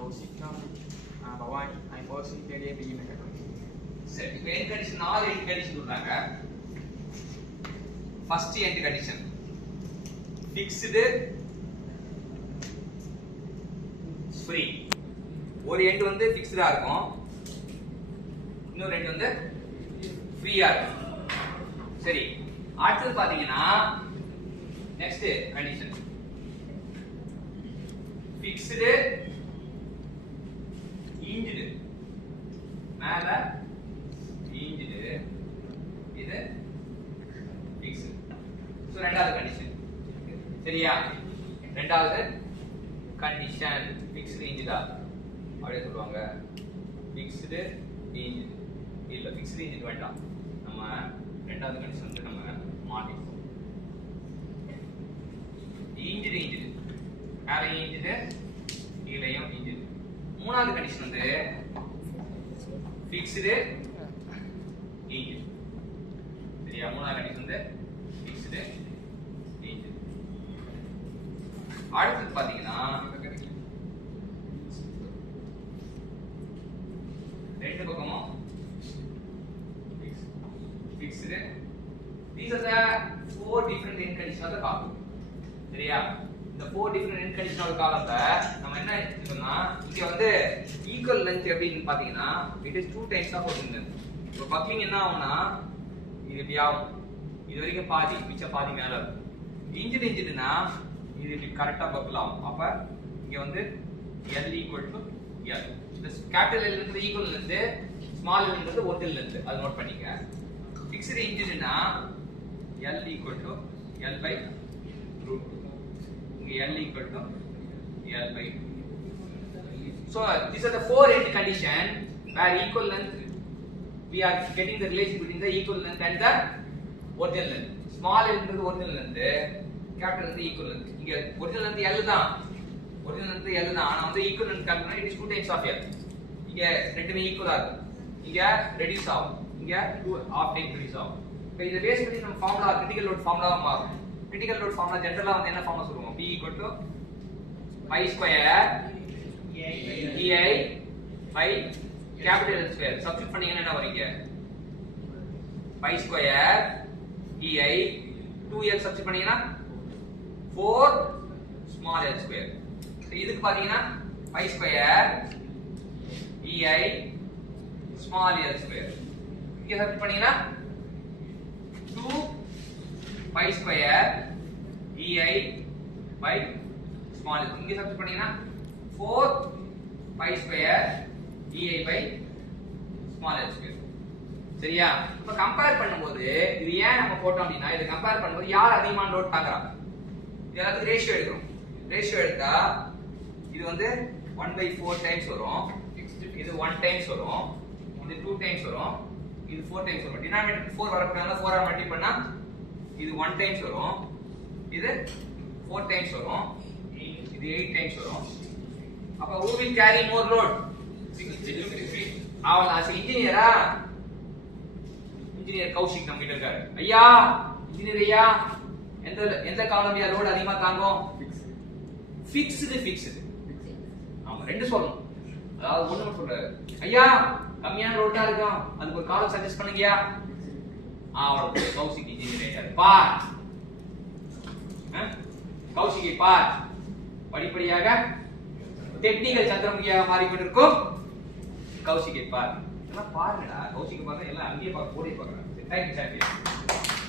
Kaushik Bhavani I'm pursuing career BE mechatronics. சரி இப்போ end condition 4 end condition சொல்றாங்க. First end condition fixed free. ஒரு end வந்து ஃபிக்ஸ்டா இருக்கும், இன்னொரு எண்ட் வந்து ஃப்ரீயா இருக்கும். சரி, அடுத்து பாத்தீங்கன்னா நெக்ஸ்ட் கண்டிஷன் ஃபிக்ஸ்டு இன்ஜிடு மேல இன்ஜிடு இது ஃபிக்ஸ்டு. சோ ரெண்டாவது கண்டிஷன் சரியா? ரெண்டாவது கண்டிஷன் ஃபிக்ஸ்டு இன்ஜிடா அப்படியே சொல்லுவாங்க. ஃபிக்ஸ்டு இன்ஜிடு இல்ல, ஃபிக்ஸ்டு இன்ஜிடு வேண்டாம், நம்ம ரெண்டாவது கண்டிஷன் வந்து நம்ம மாத்திப்போம். இன்ஜிடு இன்ஜிடு மேல இன்ஜிடு கீழேயும் இன்ஜிடு. மூணாவது கண்டிஷன் வந்து ஃபிக்ஸ்டு இன்ஜிடு சரியா? மூணாவது கண்டிஷன் வந்து ஃபிக்ஸ்டு இன்ஜிடு. அடுத்து பாத்தீங்கன்னா ரெண்டு பக்கமும் fixed. These are the 4 different end conditions of the column. சரியா? இந்த 4 different end conditions of the column நம்ம என்ன எடுத்துக்கணும்னா, இங்க வந்து equal length எப்படின்னு பாத்தீங்கன்னா it is 2 times of original length. இப்போ பக்லிங் என்ன ஆகும்னா இது இப்படி ஆகும், இது வரைக்கும் பாதி மிச்ச பாதி மேல இருக்கும். இன்ஜிட் இன்ஜிட்னா இது இப்படி கரெக்டா பக்கிள் ஆகும். அப்ப இங்க வந்து L equal to L. இந்த கேபிட்டல் L இருந்து ஈக்குவல் இருந்து ஸ்மால் L இருந்து ஒரிஜினல் இருந்து அது நோட் பண்ணிக்க. Fixed engine-na L equal to L by root 2. L equal to L by 2. So these are the 4 end condition where equal length, we are getting the relation between the equal length and the original length. Small L is original length, capital L is equal length. Inga original length L da, original length L da, ana vandu equal length calculate it is 2 times of L. Inga ரெண்டுமே equal ஆ இருக்கு, இங்க reduce ஆகும், இங்க 2 half time reduce ஆகும். இப்போ இத base பண்ணி நம்ம ஃபார்முலா கிரிட்டிக்கல் லோட் ஃபார்முலாவா மாறும். கிரிட்டிக்கல் லோட் ஃபார்முலா ஜெனரலா வந்து என்ன ஃபார்முலா சொல்லுவோம்? P pi square EI by capital L square. Substitute பண்ணீங்கன்னா என்ன வரீங்க? pi square EI 2L substitute பண்ணீங்கன்னா 4 small l square. இதுக்கு பாத்தீங்கன்னா pi square EI small l square. இங்க சப்ஸ்டிட்யூட் பண்ணீங்கன்னா 2 pi square EI by small l. இங்க சப்ஸ்டிட்யூட் பண்ணீங்கன்னா 4 pi square EI by small l square. சரியா? இப்ப கம்பேர் பண்ணும்போது இது ஏன் நம்ம போட்டோம் அப்படின்னா, இது கம்பேர் பண்ணும்போது யார் அதிகமான லோட் தாங்குறாங்க இது எல்லாத்துக்கும் ரேஷியோ எடுக்கணும். ரேஷியோ எடுத்தா இது வந்து 1/4 டைம்ஸ் வரும், இது 1 டைம்ஸ் வரும், இது 2 டைம்ஸ் வரும், இது 4 டைம்ஸ் வரும். டினாமினேட்டர் 4 வரப்போறதுனால 4 ஆல் மல்டிப்ளை பண்ணா இது 1 டைம்ஸ் வரும், இது 4 டைம்ஸ் வரும், இது 8 டைம்ஸ் வரும். அப்ப who will carry more load? அவன் as இன்ஜினியரா, இன்ஜினியர் கௌஷிக் நம்ம கிட்ட இருக்காரு. ஐயா இன்ஜினியர் ஐயா, எந்த காலம்யா லோட் அதிகமா தாங்கும்? ஃபிக்ஸ்டு. ஆமா, ரெண்டு சொல்லணும். அதாவது ஒண்ணு மட்டும் சொல்றாரு, ஐயா கம்மியான லோட் தான் இருக்கும், அதுக்கு ஒரு காலம் சஜஸ்ட் பண்ணுங்கயா. அவரோட கௌஷிக் இன்ஜினியர் பார், கௌஷிகை பார், படிப்படியாக டெக்னிக்கல் சந்திரமுகியாக மாறிக்கொண்டிருக்கும் கௌஷிகை பார். எல்லாம் பாருங்கடா, கௌஷிகை பார்த்தா எல்லாம் அங்கேயே பார்க்க போடே பார்க்கறாங்க. Thank you champion.